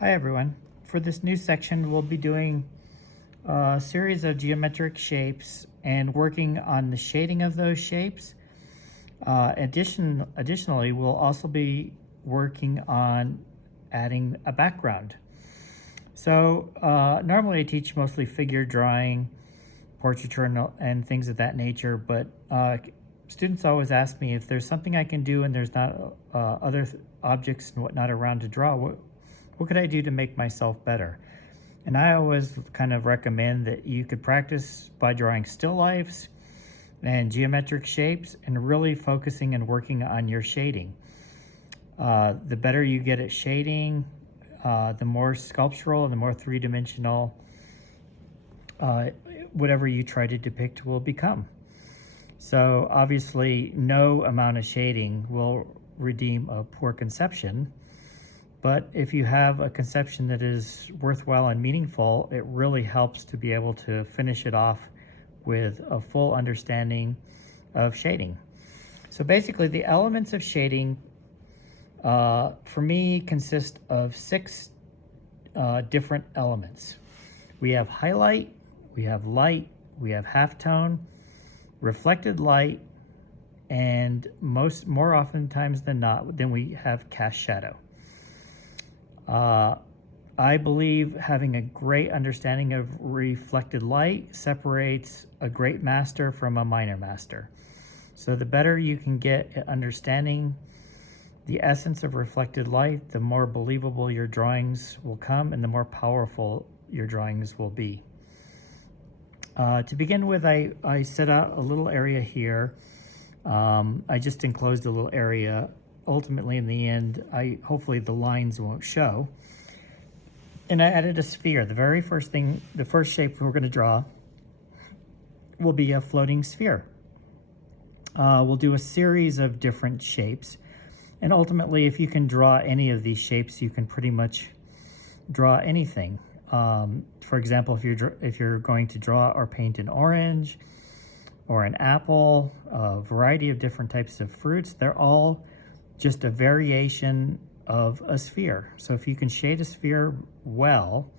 Hi everyone. For this new section, we'll be doing a series of geometric shapes and working on the shading of those shapes. Additionally, we'll also be working on adding a background. So normally I teach mostly figure drawing, portraiture, and things of that nature, but students always ask me if there's something I can do and there's not other objects and whatnot around to draw, what could I do to make myself better? And I always kind of recommend that you could practice by drawing still lifes and geometric shapes and really focusing and working on your shading. The better you get at shading, the more sculptural and the more three-dimensional whatever you try to depict will become. So obviously no amount of shading will redeem a poor conception, but if you have a conception that is worthwhile and meaningful, it really helps to be able to finish it off with a full understanding of shading. So basically the elements of shading for me consist of 6 different elements. We have highlight, we have light, we have halftone, reflected light, and more oftentimes than not, then we have cast shadow. I believe having a great understanding of reflected light separates a great master from a minor master. So the better you can get at understanding the essence of reflected light, the more believable your drawings will come and the more powerful your drawings will be. To begin with, I set out a little area here. I just enclosed a little area. Ultimately, in the end, hopefully the lines won't show. And I added a sphere. The very first thing, the first shape we're going to draw will be a floating sphere. We'll do a series of different shapes. And ultimately, if you can draw any of these shapes, you can pretty much draw anything. For example, if you're going to draw or paint an orange or an apple, a variety of different types of fruits, they're all just a variation of a sphere. So if you can shade a sphere well,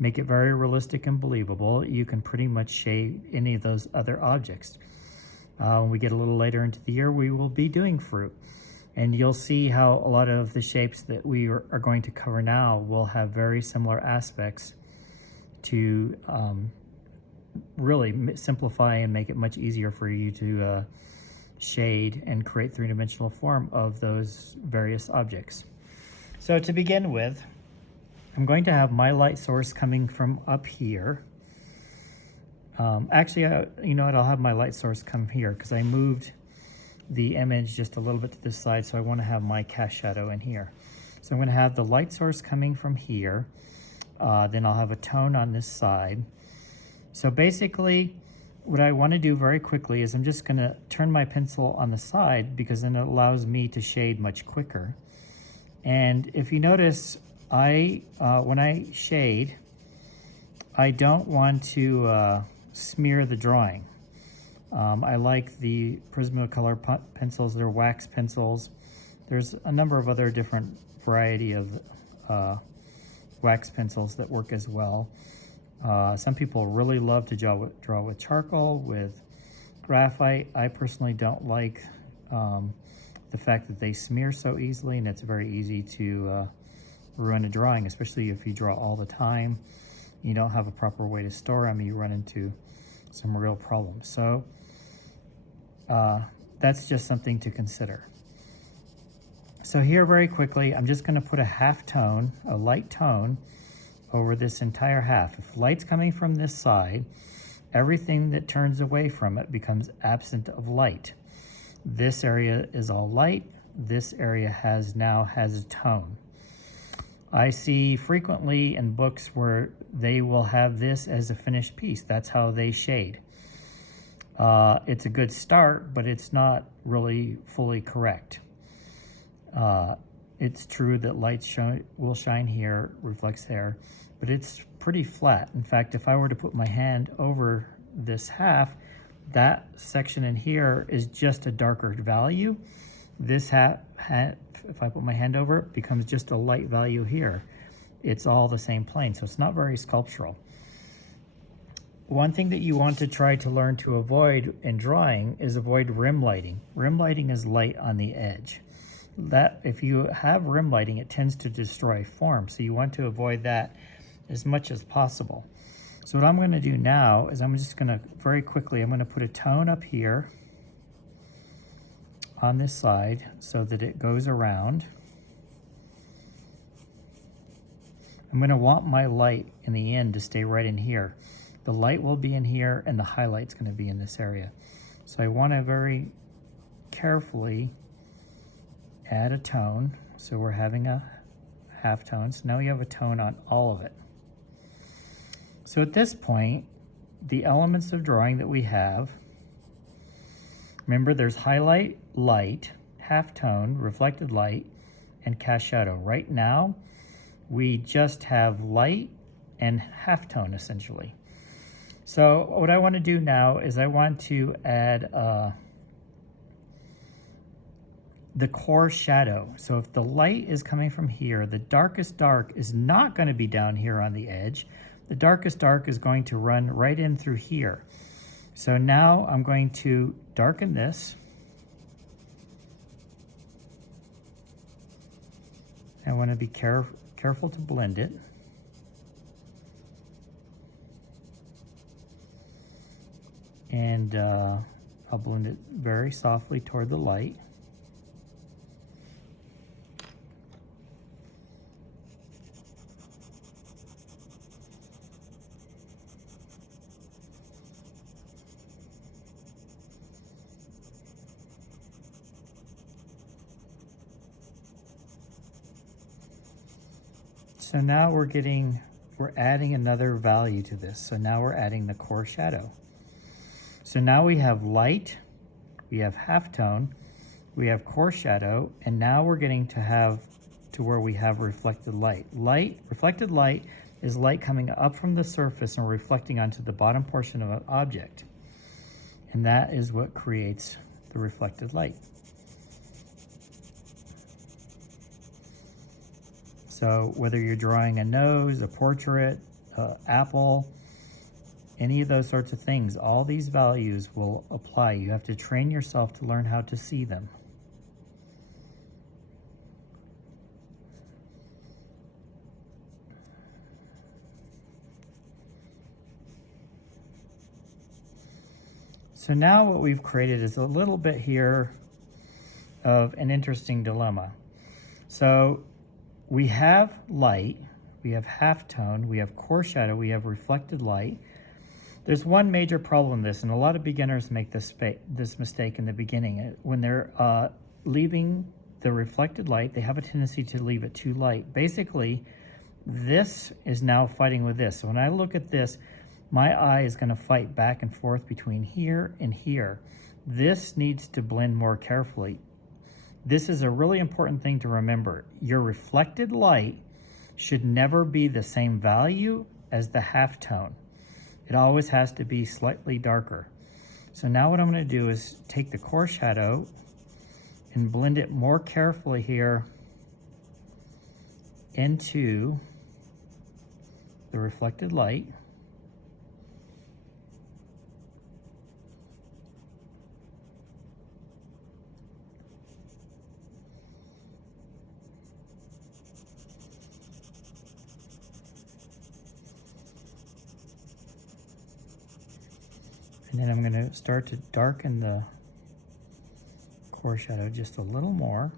make it very realistic and believable, you can pretty much shade any of those other objects. When we get a little later into the year, we will be doing fruit. And you'll see how a lot of the shapes that we are going to cover now will have very similar aspects to really simplify and make it much easier for you to shade and create three-dimensional form of those various objects. So to begin with, I'm going to have my light source coming from up here. Actually, you know what, I'll have my light source come here because I moved the image just a little bit to this side, so I want to have my cast shadow in here. So I'm going to have the light source coming from here, then I'll have a tone on this side. So basically, what I want to do very quickly is I'm just going to turn my pencil on the side because then it allows me to shade much quicker. And if you notice, when I shade, I don't want to smear the drawing. I like the Prismacolor pencils. They're wax pencils. There's a number of other different variety of wax pencils that work as well. Some people really love to draw with charcoal, with graphite. I personally don't like the fact that they smear so easily, and it's very easy to ruin a drawing, especially if you draw all the time. You don't have a proper way to store them, you run into some real problems. So that's just something to consider. So here very quickly, I'm just going to put a half tone, a light tone, over this entire half. If light's coming from this side, everything that turns away from it becomes absent of light. This area is all light. This area now has a tone. I see frequently in books where they will have this as a finished piece. That's how they shade. It's a good start, but it's not really fully correct. It's true that light will shine here, reflects there, but it's pretty flat. In fact, if I were to put my hand over this half, that section in here is just a darker value. This half, if I put my hand over it, becomes just a light value here. it's all the same plane, so it's not very sculptural. One thing that you want to try to learn to avoid in drawing is avoid rim lighting. Rim lighting is light on the edge. That if you have rim lighting, it tends to destroy form, so you want to avoid that as much as possible. So what I'm going to do now is I'm just going to very quickly, I'm going to put a tone up here on this side so that it goes around. I'm going to want my light in the end to stay right in here. The light will be in here and the highlight's going to be in this area. So I want to very carefully add a tone. So we're having a half tone. So now we have a tone on all of it. So at this point, the elements of drawing that we have, remember there's highlight, light, half tone, reflected light, and cast shadow. Right now, we just have light and half tone essentially. So what I want to do now is I want to add the core shadow. So if the light is coming from here, the darkest dark is not going to be down here on the edge. The darkest dark is going to run right in through here. So now I'm going to darken this. I want to be careful to blend it. And I'll blend it very softly toward the light. So now we're adding another value to this. So now we're adding the core shadow. So now we have light, we have halftone, we have core shadow, and now we're getting to where we have reflected light. Reflected light is light coming up from the surface and reflecting onto the bottom portion of an object. And that is what creates the reflected light. So whether you're drawing a nose, a portrait, apple, any of those sorts of things, all these values will apply. You have to train yourself to learn how to see them. So now what we've created is a little bit here of an interesting dilemma. So we have light, we have halftone, we have core shadow, we have reflected light. There's one major problem in this, and a lot of beginners make this mistake in the beginning. When they're leaving the reflected light, they have a tendency to leave it too light. Basically, this is now fighting with this. So when I look at this, my eye is going to fight back and forth between here and here. This needs to blend more carefully. This is a really important thing to remember. Your reflected light should never be the same value as the halftone. It always has to be slightly darker. So now what I'm going to do is take the core shadow and blend it more carefully here into the reflected light. And then I'm going to start to darken the core shadow just a little more.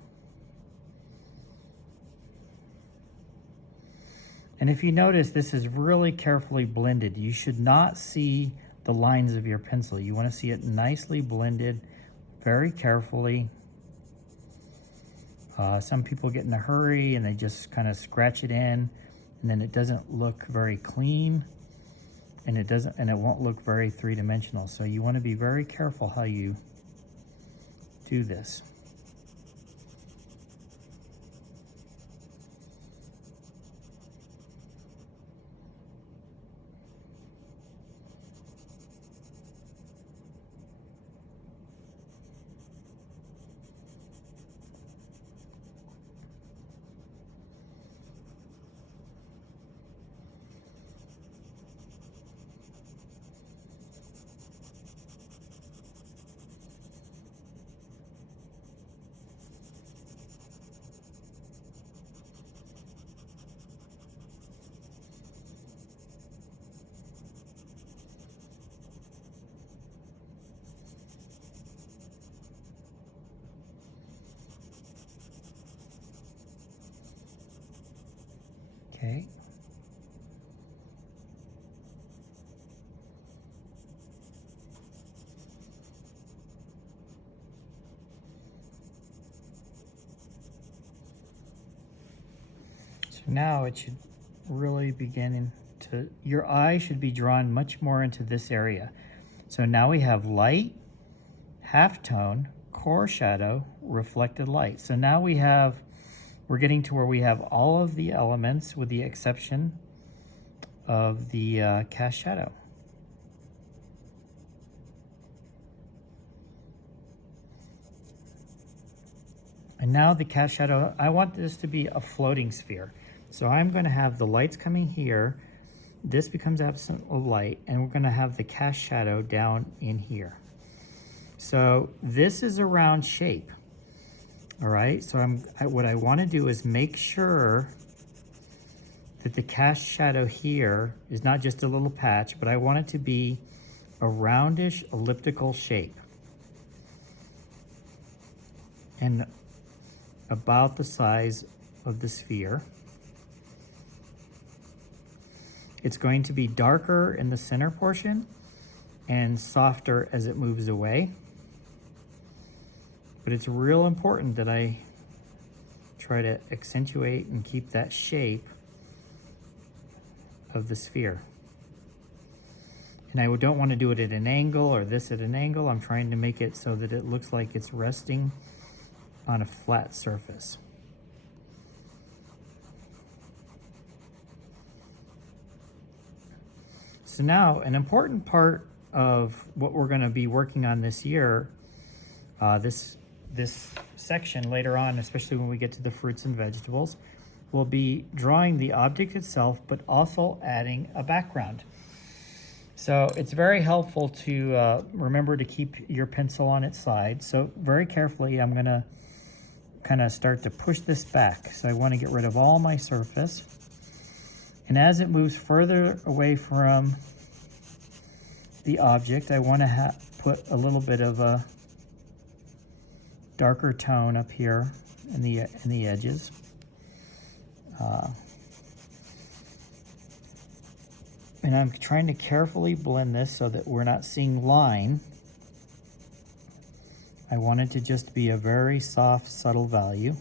And if you notice, this is really carefully blended. You should not see the lines of your pencil. You want to see it nicely blended, very carefully. Some people get in a hurry and they just kind of scratch it in, and then it doesn't look very clean. And it won't look very three-dimensional. So you want to be very careful how you do this. Okay. So now it should really begin to, your eye should be drawn much more into this area. So now we have light, halftone, core shadow, reflected light. So now we're getting to where we have all of the elements with the exception of the cast shadow. And now the cast shadow, I want this to be a floating sphere. So I'm going to have the lights coming here. This becomes absent of light, and we're going to have the cast shadow down in here. So this is a round shape. All right, so what I want to do is make sure that the cast shadow here is not just a little patch, but I want it to be a roundish elliptical shape. And about the size of the sphere. It's going to be darker in the center portion and softer as it moves away. But it's real important that I try to accentuate and keep that shape of the sphere. And I don't want to do it at an angle or this at an angle. I'm trying to make it so that it looks like it's resting on a flat surface. So now an important part of what we're going to be working on this year, this section later on, especially when we get to the fruits and vegetables, will be drawing the object itself, but also adding a background. So it's very helpful to remember to keep your pencil on its side. So very carefully, I'm going to kind of start to push this back. So I want to get rid of all my surface. And as it moves further away from the object, I want to put a little bit of a darker tone up here in the edges. And I'm trying to carefully blend this so that we're not seeing line. I want it to just be a very soft, subtle value.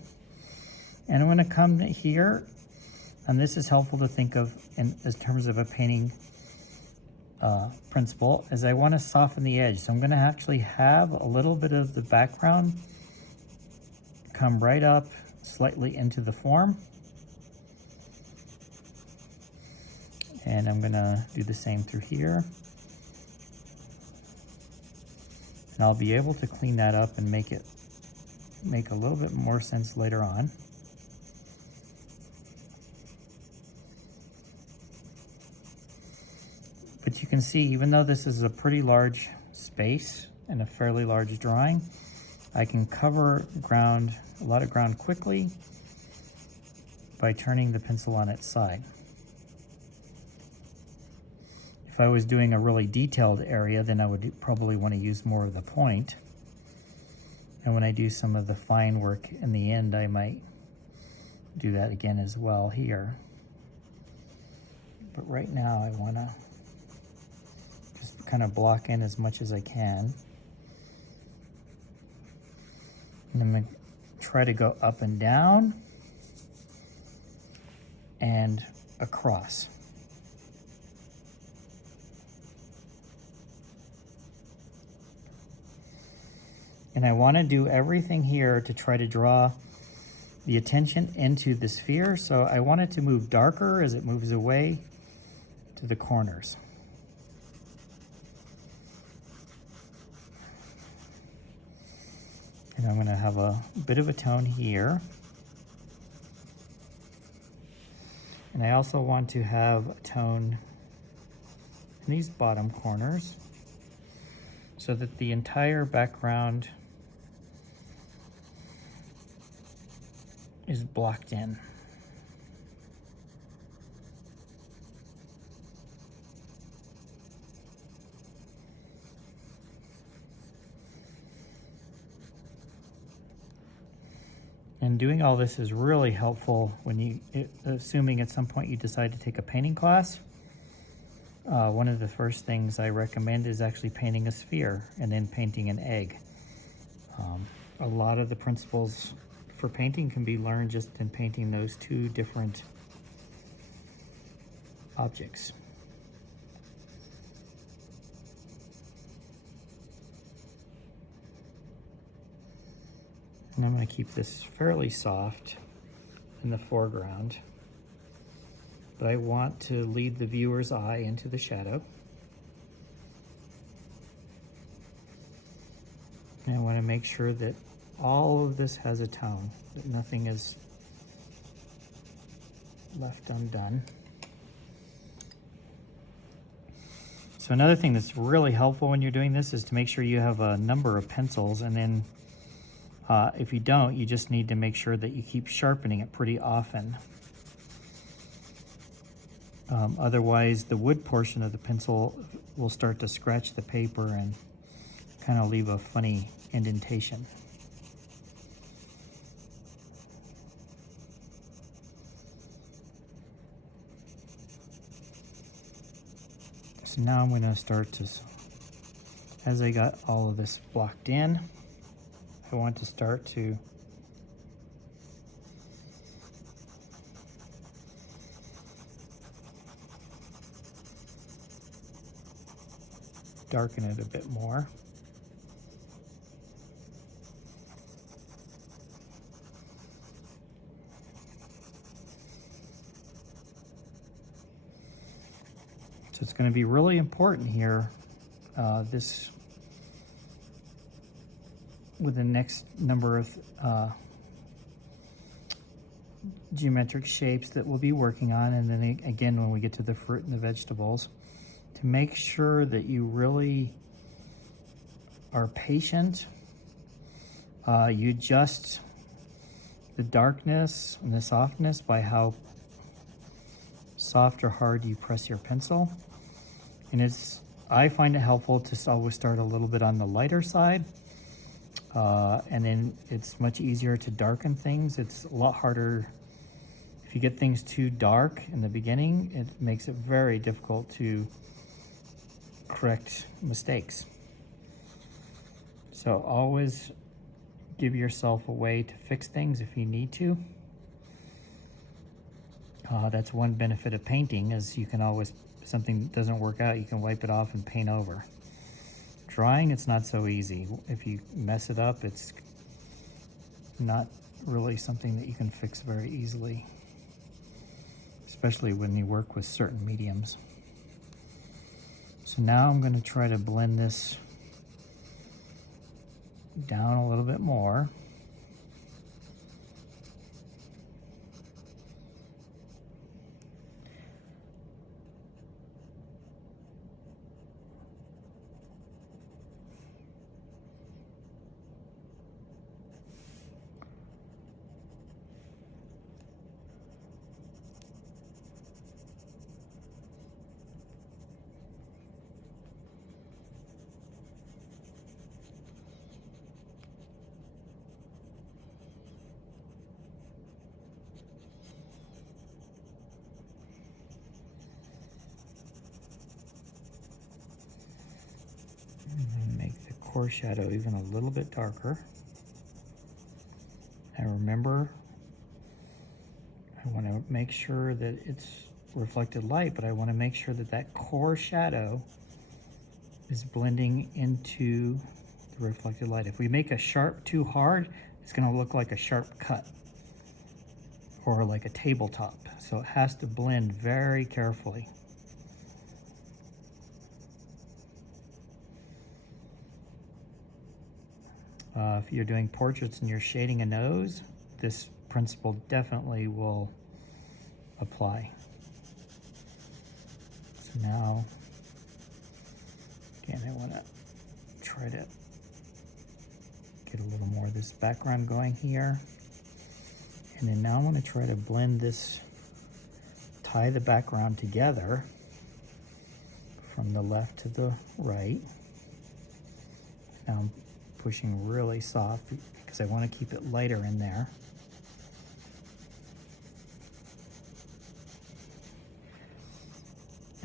And I'm going to come here, and this is helpful to think of in terms of a painting principle, as I want to soften the edge. So I'm going to actually have a little bit of the background come right up slightly into the form. And I'm going to do the same through here. And I'll be able to clean that up and make a little bit more sense later on. But you can see, even though this is a pretty large space and a fairly large drawing, I can cover ground, a lot of ground quickly by turning the pencil on its side. If I was doing a really detailed area, then I would probably want to use more of the point. And when I do some of the fine work in the end, I might do that again as well here. But right now I want to just kind of block in as much as I can. And I'm going to try to go up and down and across. And I want to do everything here to try to draw the attention into the sphere. So I want it to move darker as it moves away to the corners. And I'm going to have a bit of a tone here. And I also want to have a tone in these bottom corners so that the entire background is blocked in. And doing all this is really helpful when assuming at some point you decide to take a painting class. One of the first things I recommend is actually painting a sphere and then painting an egg. A lot of the principles for painting can be learned just in painting those two different objects. And I'm going to keep this fairly soft in the foreground, but I want to lead the viewer's eye into the shadow. And I want to make sure that all of this has a tone, that nothing is left undone. So another thing that's really helpful when you're doing this is to make sure you have a number of pencils, and then if you don't, you just need to make sure that you keep sharpening it pretty often. Otherwise, the wood portion of the pencil will start to scratch the paper and kind of leave a funny indentation. So now I'm going to start to, as I got all of this blocked in, I want to start to darken it a bit more. So it's going to be really important here, with the next number of geometric shapes that we'll be working on, and then again when we get to the fruit and the vegetables, to make sure that you really are patient. You adjust the darkness and the softness by how soft or hard you press your pencil. And I find it helpful to always start a little bit on the lighter side, and then it's much easier to darken things. It's a lot harder if you get things too dark in the beginning. It makes it very difficult to correct mistakes. So always give yourself a way to fix things if you need to. That's one benefit of painting, is you can always, if something doesn't work out, you can wipe it off and paint over. Drawing, it's not so easy. If you mess it up, it's not really something that you can fix very easily, especially when you work with certain mediums. So now I'm going to try to blend this down a little bit more. And make the core shadow even a little bit darker. And remember, I want to make sure that it's reflected light, but I want to make sure that that core shadow is blending into the reflected light. If we make a sharp too hard, it's going to look like a sharp cut or like a tabletop. So it has to blend very carefully. If you're doing portraits and you're shading a nose, this principle definitely will apply. So now, again, I want to try to get a little more of this background going here. And then now I want to try to blend this, tie the background together from the left to the right. Now I'm pushing really soft because I want to keep it lighter in there.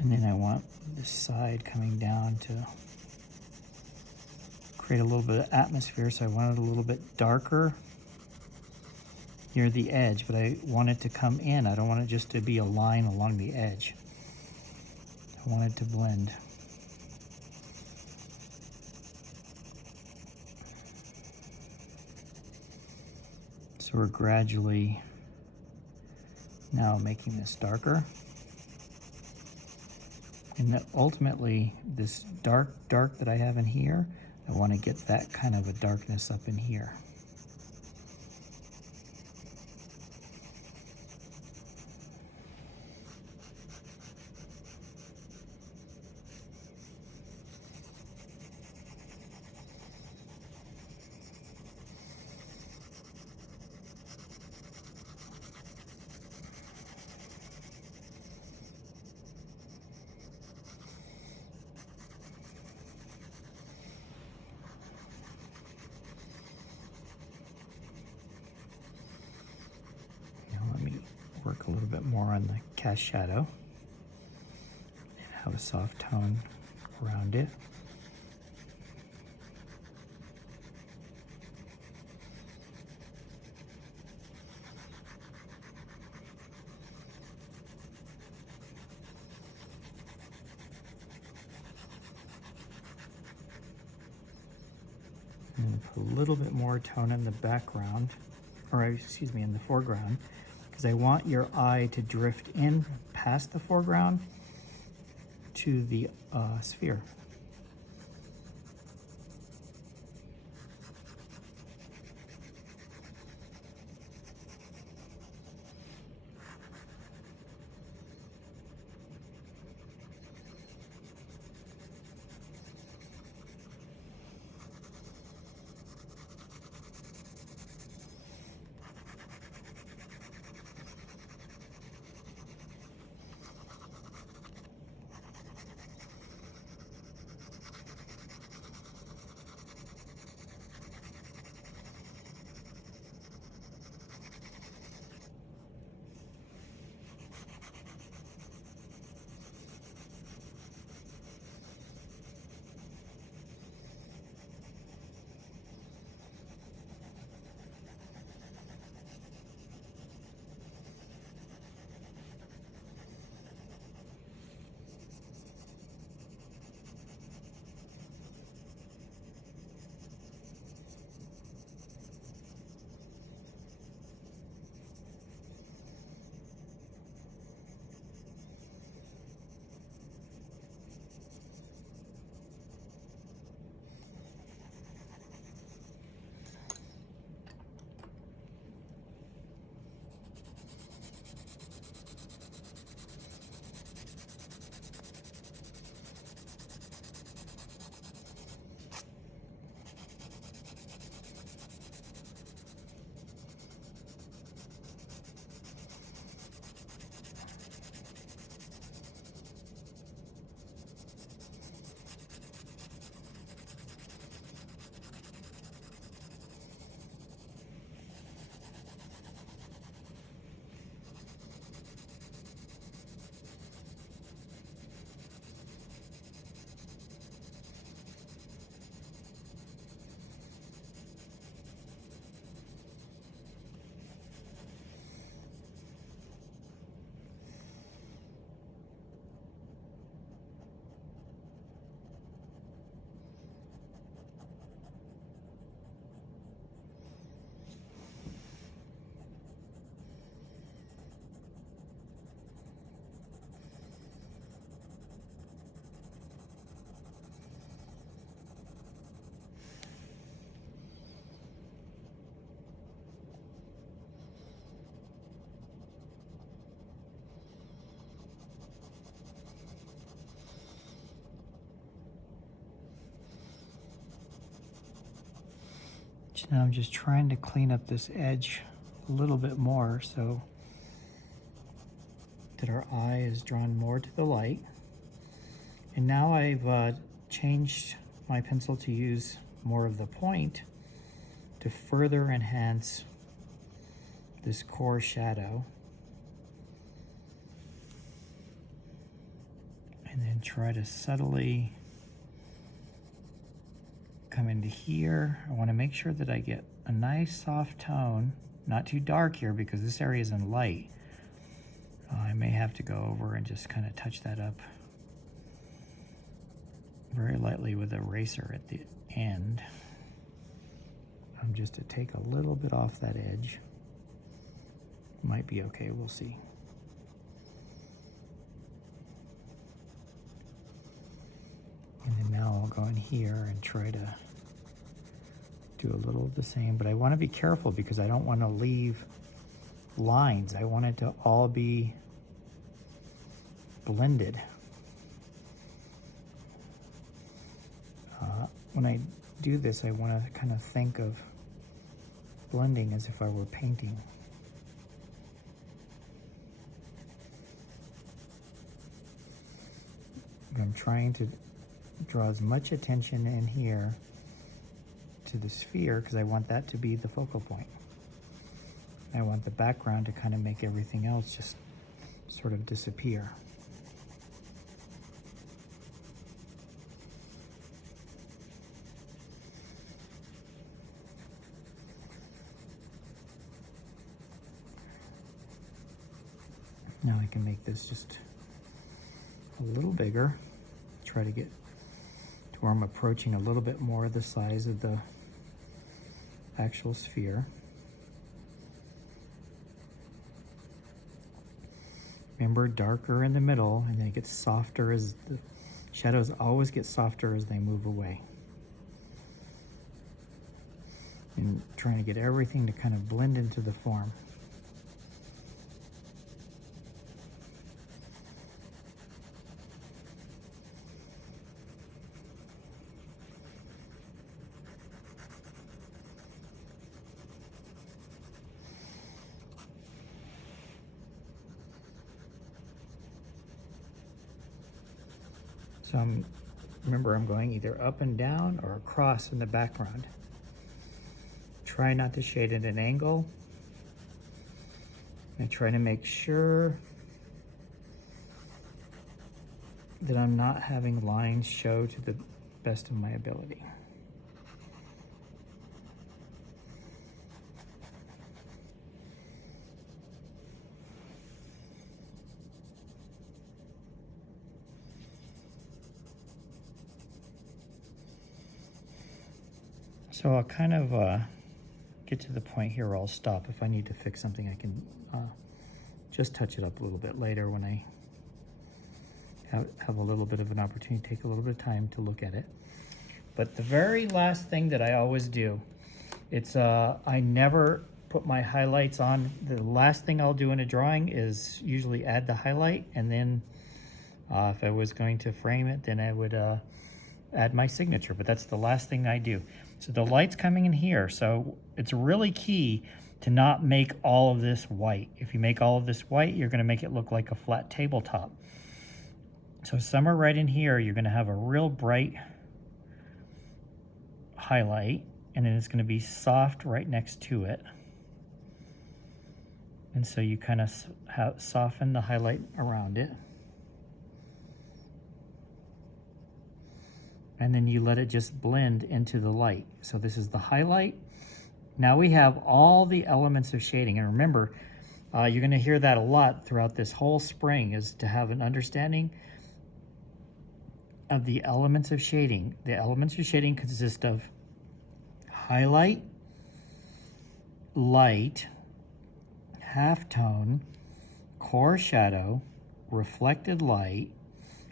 And then I want this side coming down to create a little bit of atmosphere, so I want it a little bit darker near the edge, but I want it to come in. I don't want it just to be a line along the edge. I want it to blend. So we're gradually now making this darker. And that ultimately, this dark that I have in here, I want to get that kind of a darkness up in here. Work a little bit more on the cast shadow and have a soft tone around it. And put a little bit more tone in the background, or excuse me, in the foreground, because I want your eye to drift in past the foreground to the sphere. Now I'm just trying to clean up this edge a little bit more so that our eye is drawn more to the light. And now I've changed my pencil to use more of the point to further enhance this core shadow. And then try to subtly come into here. I want to make sure that I get a nice soft tone, not too dark here because this area is in light. I may have to go over and just kind of touch that up very lightly with a eraser at the end. Just to take a little bit off that edge. Might be okay, we'll see. And then now I'll go in here and try to do a little of the same, but I want to be careful because I don't want to leave lines. I want it to all be blended. When I do this, I want to kind of think of blending as if I were painting. I'm trying to draw as much attention in here to the sphere because I want that to be the focal point. I want the background to kind of make everything else just sort of disappear. Now I can make this just a little bigger, try to get to where I'm approaching a little bit more of the size of the actual sphere. Remember, darker in the middle, and then it gets softer as the shadows always get softer as they move away. And trying to get everything to kind of blend into the form. So remember, I'm going either up and down or across in the background. Try not to shade at an angle. I try to make sure that I'm not having lines show to the best of my ability. So I'll kind of get to the point here where I'll stop. If I need to fix something, I can just touch it up a little bit later when I have a little bit of an opportunity to take a little bit of time to look at it. But the very last thing that I always do, it's I never put my highlights on. The last thing I'll do in a drawing is usually add the highlight, and then if I was going to frame it, then I would add my signature, but that's the last thing I do. So the light's coming in here, so it's really key to not make all of this white. If you make all of this white, you're going to make it look like a flat tabletop. So somewhere right in here, you're going to have a real bright highlight, and then it's going to be soft right next to it. And so you kind of soften the highlight around it. And then you let it just blend into the light. So this is the highlight. Now we have all the elements of shading. And remember, you're gonna hear that a lot throughout this whole spring, is to have an understanding of the elements of shading. The elements of shading consist of highlight, light, halftone, core shadow, reflected light,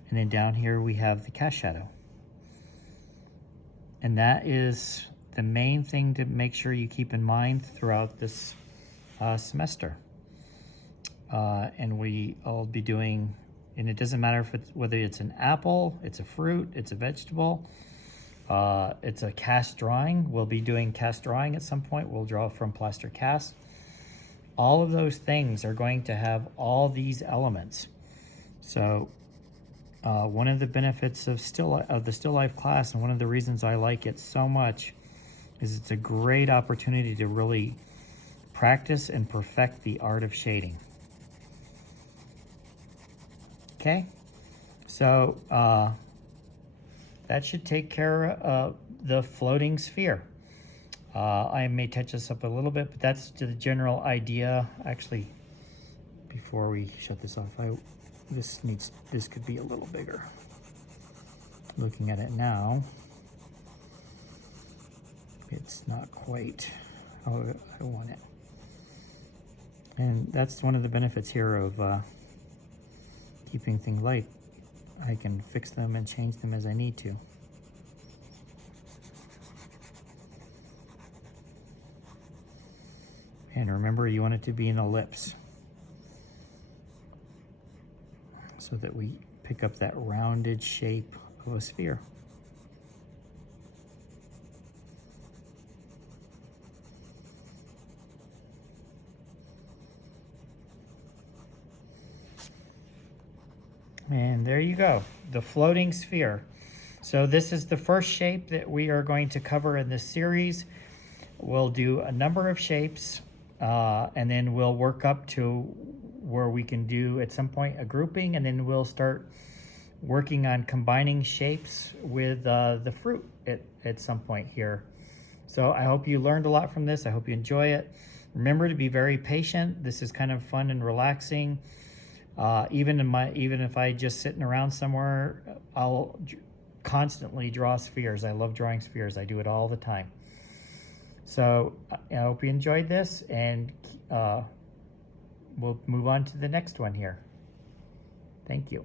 and then down here we have the cast shadow. And that is the main thing to make sure you keep in mind throughout this semester. And I'll be doing, and it doesn't matter if whether it's an apple, it's a fruit, it's a vegetable, it's a cast drawing. We'll be doing cast drawing at some point. We'll draw from plaster cast. All of those things are going to have all these elements. So one of the benefits of the still life class, and one of the reasons I like it so much, is it's a great opportunity to really practice and perfect the art of shading. Okay, So that should take care of the floating sphere. I may touch this up a little bit, but that's the general idea. Actually, before we shut this off, this could be a little bigger. Looking at it now, it's not quite how I want it. And that's one of the benefits here of keeping things light. I can fix them and change them as I need to. And remember, you want it to be an ellipse so that we pick up that rounded shape of a sphere. And there you go, the floating sphere. So this is the first shape that we are going to cover in this series. We'll do a number of shapes, and then we'll work up to where we can do at some point a grouping, and then we'll start working on combining shapes with the fruit at some point here. So I hope you learned a lot from this. I hope you enjoy it. Remember to be very patient. This is kind of fun and relaxing. Even if I just sitting around somewhere, I'll constantly draw spheres. I love drawing spheres. I do it all the time. So I hope you enjoyed this, and we'll move on to the next one here. Thank you.